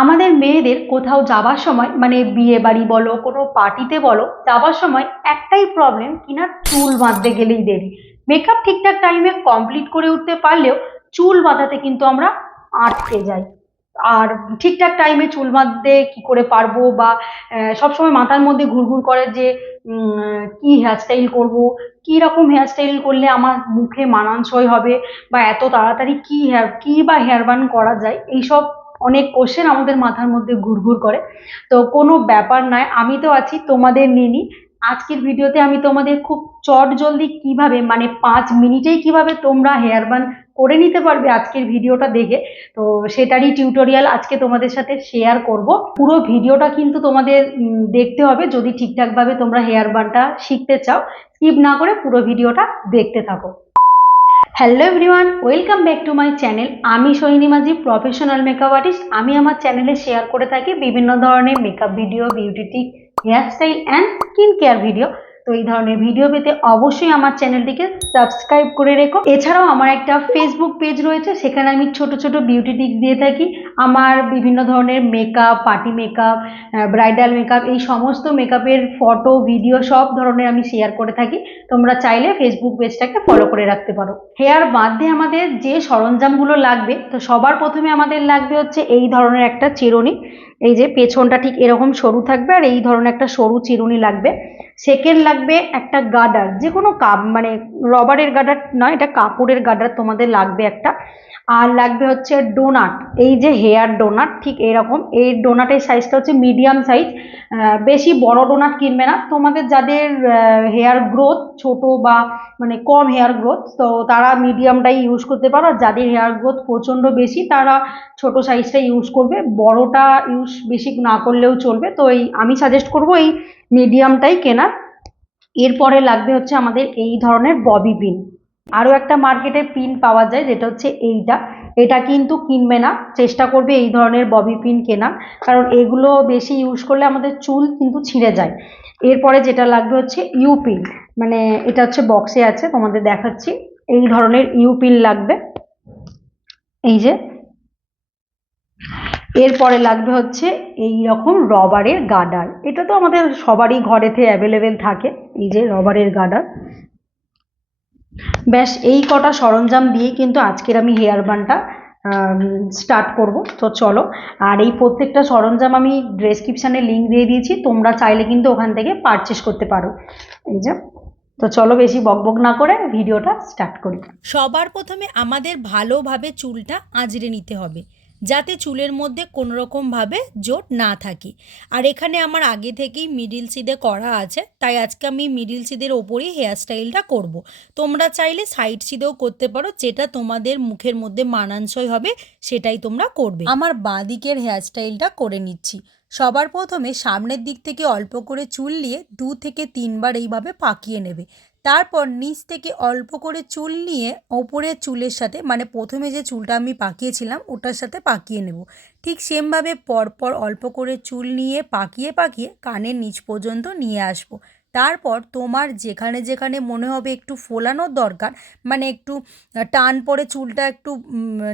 আমাদের মেয়েদের কোথাও যাবার সময় মানে বিয়ে বাড়ি বলো, কোনো পার্টিতে বলো, যাবার সময় একটাই প্রবলেম কিনা চুল বাঁধতে গেলেই দেরি। মেকআপ ঠিকঠাক টাইমে কমপ্লিট করে উঠতে পারলেও চুল বাঁধাতে কিন্তু আমরা আটকে যাই। আর ঠিকঠাক টাইমে চুল বাঁধতে কী করে পারব বা সবসময় মাথার মধ্যে ঘুরঘুর করে যে কি হেয়ারস্টাইল করব, কি রকম হেয়ারস্টাইল করলে আমার মুখে মানানসই হবে বা এত তাড়াতাড়ি কি হেয়ার কী বা হেয়ার বান করা যায়, এইসব অনেক কোশ্চেন আমাদের মাথার মধ্যে ঘুরঘুর করে। তো কোনো ব্যাপার নয়, আমি তো আছি তোমাদের নিনি। আজকের ভিডিওতে আমি তোমাদের খুব চট জলদি কীভাবে মানে পাঁচ মিনিটেই কীভাবে তোমরা হেয়ার বান করে নিতে পারবে আজকের ভিডিওটা দেখে। তো সেটারই টিউটোরিয়াল আজকে তোমাদের সাথে শেয়ার করব। পুরো ভিডিওটা কিন্তু তোমাদের দেখতে হবে। যদি ঠিকঠাকভাবে তোমরা হেয়ার বানটা শিখতে চাও স্কিপ না করে পুরো ভিডিওটা দেখতে থাকো। Hello everyone welcome back to my channel আমি সৈনী মাঝি প্রফেশনাল মেকআপ আর্টিস্ট আমি আমার চ্যানেলে শেয়ার করে থাকি বিভিন্ন ধরনের makeup video beauty tip hairstyle and skin care video তো এই ধরনের ভিডিও পেতে অবশ্যই আমার চ্যানেলটিকে সাবস্ক্রাইব করে রেখো। এছাড়াও আমার একটা ফেসবুক পেজ রয়েছে, সেখানে আমি ছোট ছোট বিউটি টিপস দিয়ে থাকি। আমার বিভিন্ন ধরনের makeup party makeup bridal makeup এই সমস্ত মেকআপের ফটো ভিডিও সব ধরনের আমি শেয়ার করে থাকি। তোমরা চাইলে ফেসবুক পেজটাকে ফলো করে রাখতে পারো। হেয়ার বাঁধতে আমাদের যে সরঞ্জামগুলো লাগবে, তো সবার প্রথমে আমাদের লাগবে হচ্ছে এই ধরনের একটা চিরুনি। এই যে পেছনটা ঠিক এরকম সরু থাকবে আর এই ধরনের একটা সরু চিরুনি লাগবে। সেকেন্ড লাগবে একটা গার্ডার যে কোনো কাপ মানে রবারের গার্ডার নয়, এটা কাপড়ের গার্ডার তোমাদের লাগবে একটা। আর লাগবে হচ্ছে ডোনাট, এই যে হেয়ার ডোনাট, ঠিক এরকম। এই ডোনাটের সাইজটা হচ্ছে মিডিয়াম সাইজ বেশি বড় ডোনাট কিনবে না। তোমাদের যাদের হেয়ার গ্রোথ ছোট বা মানে কম হেয়ার গ্রোথ তো তারা মিডিয়ামটাই ইউজ করতে পারো। যাদের হেয়ার গ্রোথ প্রচণ্ড বেশি, তারা ছোট সাইজটা ইউজ করবে। বড়টা ইউজ বেশি না করলেও চলবে। তো এই আমি সাজেস্ট করব এই মিডিয়ামটাই কেনার। এরপরে লাগবে হচ্ছে আমাদের এই ধরনের ববি পিন আরও একটা মার্কেটে পিন পাওয়া যায়, যেটা হচ্ছে এইটা। এটা কিন্তু কিনবে না। চেষ্টা করবে এই ধরনের ববি পিন কেনা কারণ এগুলো বেশি ইউজ করলে আমাদের চুল কিন্তু ছিঁড়ে যায়। এরপরে যেটা লাগবে হচ্ছে ইউ পিন মানে এটা হচ্ছে বক্সে আছে, তোমাদের দেখাচ্ছি। এই ধরনের ইউ পিন লাগবে। এই যে। এরপরে লাগবে হচ্ছে এই রকম রবারের গার্ডার এটা তো আমাদের সবারই ঘরেতে অ্যাভেলেবেল থাকে, এই যে রবারের গার্ডার ব্যাস, এই কটা সরঞ্জাম দিয়ে কিন্তু আজকের আমি হেয়ার বানটা স্টার্ট করব। তো চলো, আর এই প্রত্যেকটা সরঞ্জাম আমি ডেসক্রিপশানে লিঙ্ক দিয়ে দিয়েছি, তোমরা চাইলে কিন্তু ওখান থেকে পারচেস করতে পারো। এই যে, তো চলো বেশি বকবক না করে ভিডিওটা স্টার্ট করি। সবার প্রথমে আমাদের ভালোভাবে চুলটা আঁচড়ে নিতে হবে। যাতে চুলের মধ্যে কোনো রকমভাবে জোট না থাকে। আর এখানে আমার আগে থেকেই মিডিল সিদে করা আছে, তাই আজকে আমি মিডিল সিদের ওপরই হেয়ারস্টাইলটা করব। তোমরা চাইলে সাইড সিদেও করতে পারো, যেটা তোমাদের মুখের মধ্যে মানানসই হবে, সেটাই তোমরা করবে। আমার বাঁ দিকের হেয়ারস্টাইলটা করে নিচ্ছি। সবার প্রথমে সামনের দিক থেকে অল্প করে চুল নিয়ে দু থেকে তিনবার এইভাবে পাকিয়ে নেবে। তারপর নিচ থেকে অল্প করে চুল নিয়ে ওপরের চুলের সাথে মানে প্রথমে যে চুলটা আমি পাকিয়েছিলাম, ওটার সাথে পাকিয়ে নেব। ঠিক সেমভাবে পরপর অল্প করে চুল নিয়ে পাকিয়ে পাকিয়ে কানের নিচ পর্যন্ত নিয়ে আসব। তারপর তোমার যেখানে যেখানে মনে হবে একটু ফোলানোর দরকার মানে একটু টান পরে চুলটা একটু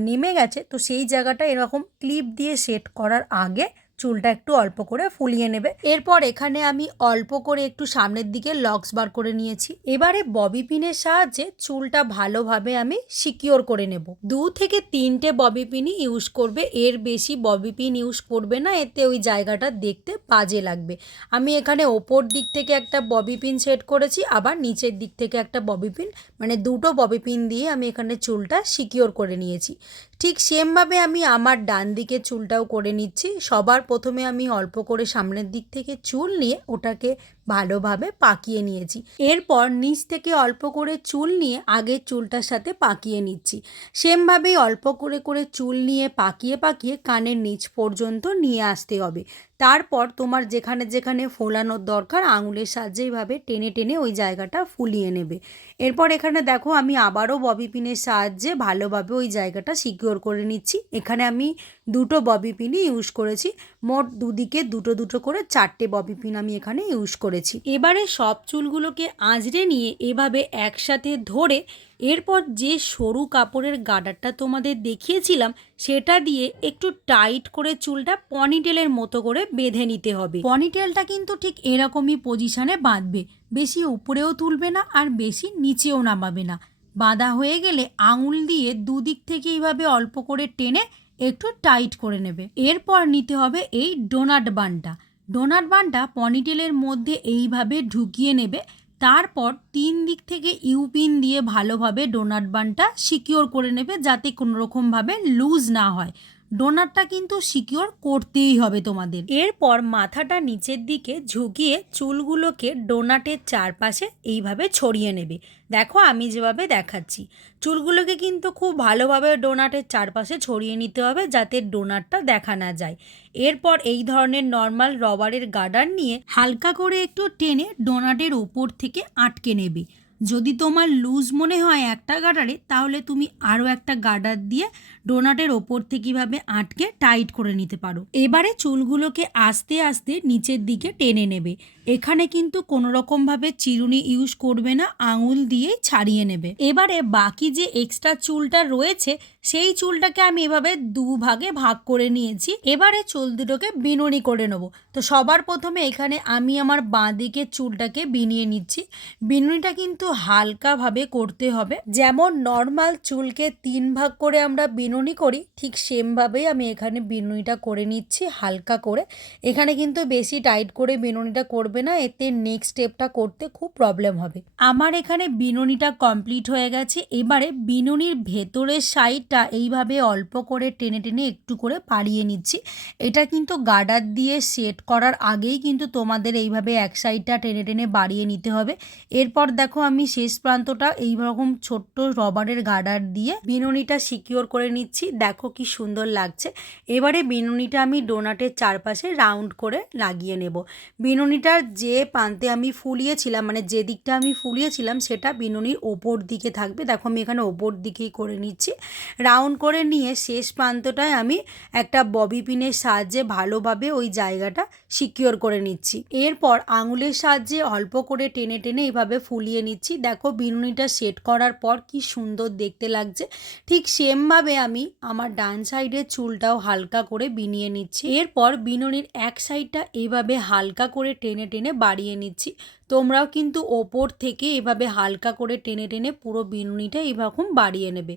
নেমে গেছে, তো সেই জায়গাটা এরকম ক্লিপ দিয়ে সেট করার আগে চুলটা একটু অল্প করে ফুলিয়ে নেবে। এরপর এখানে আমি অল্প করে একটু সামনের দিকে লক্স বার করে নিয়েছি। এবারে ববি পিনের সাহায্যে চুলটা ভালোভাবে আমি সিকিওর করে নেব। দু থেকে তিনটে ববি পিনই ইউজ করবে। এর বেশি ববি পিন ইউজ করবে না। এতে ওই জায়গাটা দেখতে বাজে লাগবে। আমি এখানে ওপর দিক থেকে একটা ববি পিন সেট করেছি, আবার নিচের দিক থেকে একটা ববি পিন মানে দুটো ববি পিন দিয়ে আমি এখানে চুলটা সিকিওর করে নিয়েছি। ঠিক সেমভাবে আমি আমার ডান দিকে চুলটাও করে নিচ্ছি। সবার প্রথমে আমি অল্প করে সামনের দিক থেকে চুল নিয়ে ওটাকে ভালোভাবে পাকিয়ে নিয়েছি। এরপর নিচ থেকে অল্প করে চুল নিয়ে আগের চুলটার সাথে পাকিয়ে নিচ্ছি। সেমভাবেই অল্প করে করে চুল নিয়ে পাকিয়ে পাকিয়ে কানের নিচ পর্যন্ত নিয়ে আসতে হবে। তারপর তোমার যেখানে যেখানে ফোলানোর দরকার, আঙুলের সাহায্যে এইভাবে টেনে টেনে ওই জায়গাটা ফুলিয়ে নেবে। এরপর এখানে দেখো আমি আবারও ববি পিনের সাহায্যে ভালোভাবে ওই জায়গাটা সিকিওর করে নিচ্ছি। এখানে আমি দুটো ববি পিনই ইউজ করেছি। মোট দুদিকে দুটো দুটো করে চারটে ববি পিন আমি এখানে ইউজ করেছি। এবারে সব চুলগুলোকে আঁচড়ে নিয়ে এভাবে একসাথে ধরে এরপর যে সরু কাপড়ের গার্ডারটা তোমাদের দেখিয়েছিলাম, সেটা দিয়ে একটু টাইট করে চুলটা পনিটেলের মতো করে বেঁধে নিতে হবে। পনিটেলটা কিন্তু ঠিক এরকমই পজিশনে বাঁধবে। বেশি উপরেও তুলবে না আর বেশি নিচেও নামাবে না। বাঁধা হয়ে গেলে আঙুল দিয়ে দুদিক থেকে এইভাবে অল্প করে টেনে একটু টাইট করে নেবে। এরপর নিতে হবে এই ডোনাট বানটা। ডোনাট বানটা পনিটেলের মধ্যে এইভাবে ঢুকিয়ে নেবে। তারপর তিন দিক থেকে ইউপিন দিয়ে ভালোভাবে ডোনাট বানটা সিকিওর করে নেবে যাতে কোনোরকমভাবে লুজ না হয়। ডোনাটটা কিন্তু সিকিওর করতেই হবে তোমাদের। এরপর মাথাটা নিচের দিকে ঝুঁকিয়ে চুলগুলোকে ডোনাটের চারপাশে এইভাবে ছড়িয়ে নেবে। দেখো আমি যেভাবে দেখাচ্ছি। চুলগুলোকে কিন্তু খুব ভালোভাবে ডোনাটের চারপাশে ছড়িয়ে নিতে হবে যাতে ডোনাটটা দেখা না যায়। এরপর এই ধরনের নর্মাল রবারের গার্ডার নিয়ে হালকা করে একটু টেনে ডোনাটের ওপর থেকে আটকে নেবে। যদি তোমার লুজ মনে হয় একটা গার্ডারে তাহলে তুমি আরও একটা গার্ডার দিয়ে ডোনাটের ওপর থেকে কীভাবে আটকে টাইট করে নিতে পারো। এবারে চুলগুলোকে আস্তে আস্তে নিচের দিকে টেনে নেবে। এখানে কিন্তু কোনো রকমভাবে চিরুনি ইউজ করবে না, আঙুল দিয়েই ছাড়িয়ে নেবে। এবারে বাকি যে এক্সট্রা চুলটা রয়েছে, সেই চুলটাকে আমি এভাবে দু ভাগে ভাগ করে নিয়েছি। এবারে চুল দুটোকে বিনুনি করে নেব। তো সবার প্রথমে এখানে আমি আমার বাঁ দিকের চুলটাকে বিনিয়ে নিচ্ছি। বিনুনিটা কিন্তু হালকাভাবে করতে হবে। যেমন নর্মাল চুলকে তিন ভাগ করে আমরা বিনুনি করি, ঠিক সেমভাবেই আমি এখানে বিনুনিটা করে নিচ্ছি হালকা করে। এখানে কিন্তু বেশি টাইট করে বিনুনিটা করবে না, এতে নেক্সট স্টেপটা করতে খুব প্রবলেম হবে। আমার এখানে বিনুনিটা কমপ্লিট হয়ে গেছে, এবারে বিনুনির ভেতরের সাইডটা এইভাবে অল্প করে টেনে টেনে একটু করে পাড়িয়ে নিচ্ছি। এটা কিন্তু গার্ডার দিয়ে সেট করার আগেই কিন্তু তোমাদের এইভাবে এক সাইডটা টেনে টেনে বাড়িয়ে নিতে হবে। এরপর দেখো আমি শেষ প্রান্তটা এইরকম ছোট্ট রবারের গার্ডার দিয়ে বিনুনিটা সিকিওর করে নিচ্ছি। দেখো কি সুন্দর লাগছে। এবারে বিনুনিটা আমি ডোনাটের চারপাশে রাউন্ড করে লাগিয়ে নেব। বিনুনিটার যে প্রান্তে আমি ফুলিয়েছিলাম মানে যে দিকটা আমি ফুলিয়েছিলাম, সেটা বিনুনির ওপর দিকে থাকবে। দেখো, আমি এখানে ওপর দিকেই করে নিচ্ছি। রাউন্ড করে নিয়ে শেষ প্রান্তটায় আমি একটা ববি পিনের সাহায্যে ভালোভাবে ওই জায়গাটা সিকিওর করে নিচ্ছি। এরপর আঙুলের সাহায্যে অল্প করে টেনে টেনে এইভাবে ফুলিয়ে নিচ্ছি। দেখো, বিনুনিটা সেট করার পর কি সুন্দর দেখতে লাগছে। ঠিক সেমভাবে আমি আমার ডান সাইডের চুলটাও হালকা করে বিনিয়ে নিচ্ছি। এরপর বিনুনির এক সাইডটা এভাবে হালকা করে টেনে টেনে বাড়িয়ে নিচ্ছি। তোমরাও কিন্তু ওপর থেকে এভাবে হালকা করে টেনে টেনে পুরো বিনুনিটা এরকম বাড়িয়ে নেবে।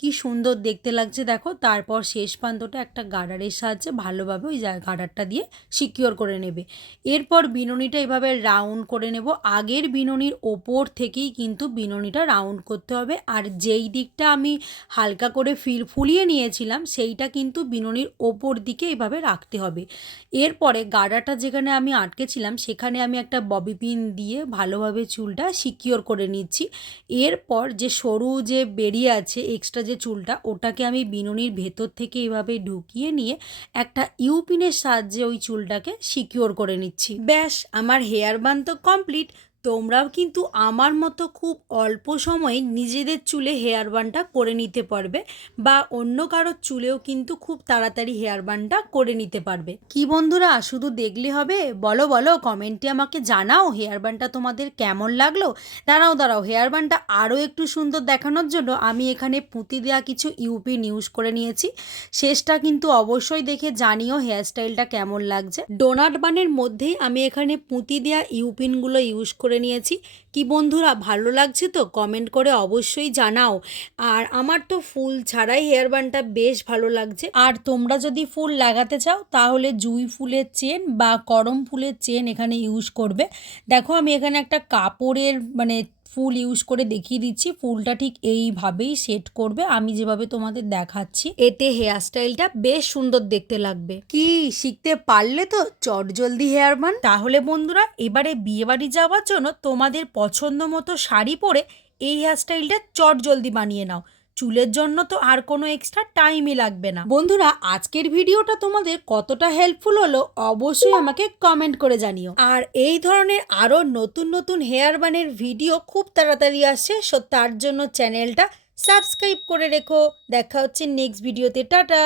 কি সুন্দর দেখতে লাগছে, দেখো। তারপর শেষ প্রান্তটা একটা গার্ডারের সাহায্যে ভালোভাবে ওই গার্ডারটা দিয়ে সিকিওর করে নেবে। এরপর বিনুনিটা এভাবে রাউন্ড করে নেব। আগের বিনুনির ওপর থেকেই কিন্তু বিনুনিটা রাউন্ড করতে হবে। আর যেই দিকটা আমি হালকা করে ফিল, ফুলিয়ে নিয়েছিলাম, সেইটা কিন্তু বিনুনির ওপর দিকে এভাবে রাখতে হবে। এরপরে গার্ডারটা যেখানে আমি আটকেছিলাম, সেখানে আমি একটা ববি পিন দিয়ে ভালোভাবে চুলটা সিকিওর করে নিচ্ছি। এরপর যে সরু যে বেরিয়ে আছে এক্সট্রা যে চুলটা ওটাকে আমি বিনুনির ভেতর থেকে এভাবে ঢুকিয়ে নিয়ে একটা ইউপিনের সাহায্যে ওই চুলটাকে সিকিওর করে নিচ্ছি। ব্যাস, আমার হেয়ার বান তো কমপ্লিট তোমরাও কিন্তু আমার মতো খুব অল্প সময়ে নিজেদের চুলে হেয়ার বানটা করে নিতে পারবে বা অন্য কারোর চুলেও কিন্তু খুব তাড়াতাড়ি হেয়ার বানটা করে নিতে পারবে। কি বন্ধুরা, শুধু দেখলে হবে? বলো বলো কমেন্টে আমাকে জানাও হেয়ার বানটা তোমাদের কেমন লাগল? দাঁড়াও দাঁড়াও হেয়ার বানটা আরও একটু সুন্দর দেখানোর জন্য আমি এখানে পুঁতি দেওয়া কিছু ইউপিন ইউজ করে নিয়েছি। শেষটা কিন্তু অবশ্যই দেখে জানিও হেয়ার স্টাইলটা কেমন লাগছে। ডোনাট বানের মধ্যেই আমি এখানে পুঁতি দেওয়া ইউপিনগুলো ইউজ করে নিয়েছি। কি বন্ধুরা, ভালো লাগছে তো? কমেন্ট করে অবশ্যই জানাও। আর আমার তো ফুল ছাড়াই হেয়ার বানটা বেশ ভালো লাগছে। আর তোমরা যদি ফুল লাগাতে চাও, তাহলে জুই ফুলের চেন বা করম ফুলের চেন এখানে ইউজ করবে। দেখো, আমি এখানে একটা কাপড়ের মানে ফুল ইউজ করে দেখিয়ে দিচ্ছি। ফুলটা ঠিক এইভাবেই সেট করবে। আমি যেভাবে তোমাদের দেখাচ্ছি এতে হেয়ার স্টাইলটা বেশ সুন্দর দেখতে লাগবে। কি শিখতে পারলে তো চট জলদি হেয়ার বান তাহলে বন্ধুরা এবারে বিয়েবাড়ি যাওয়ার জন্য তোমাদের পছন্দ মতো শাড়ি পরে এই হেয়ার স্টাইলটা চট জলদি বানিয়ে নাও। চুলের জন্য তো আর কোনো এক্সট্রা টাইমই লাগবে না। বন্ধুরা, আজকের ভিডিওটা তোমাদের কতটা হেল্পফুল হলো অবশ্যই আমাকে কমেন্ট করে জানিও। আর এই ধরনের আরও নতুন নতুন হেয়ার বানের ভিডিও খুব তাড়াতাড়ি আসছে সো তার জন্য চ্যানেলটা সাবস্ক্রাইব করে রেখো। দেখা হচ্ছে নেক্সট ভিডিওতে টাটা!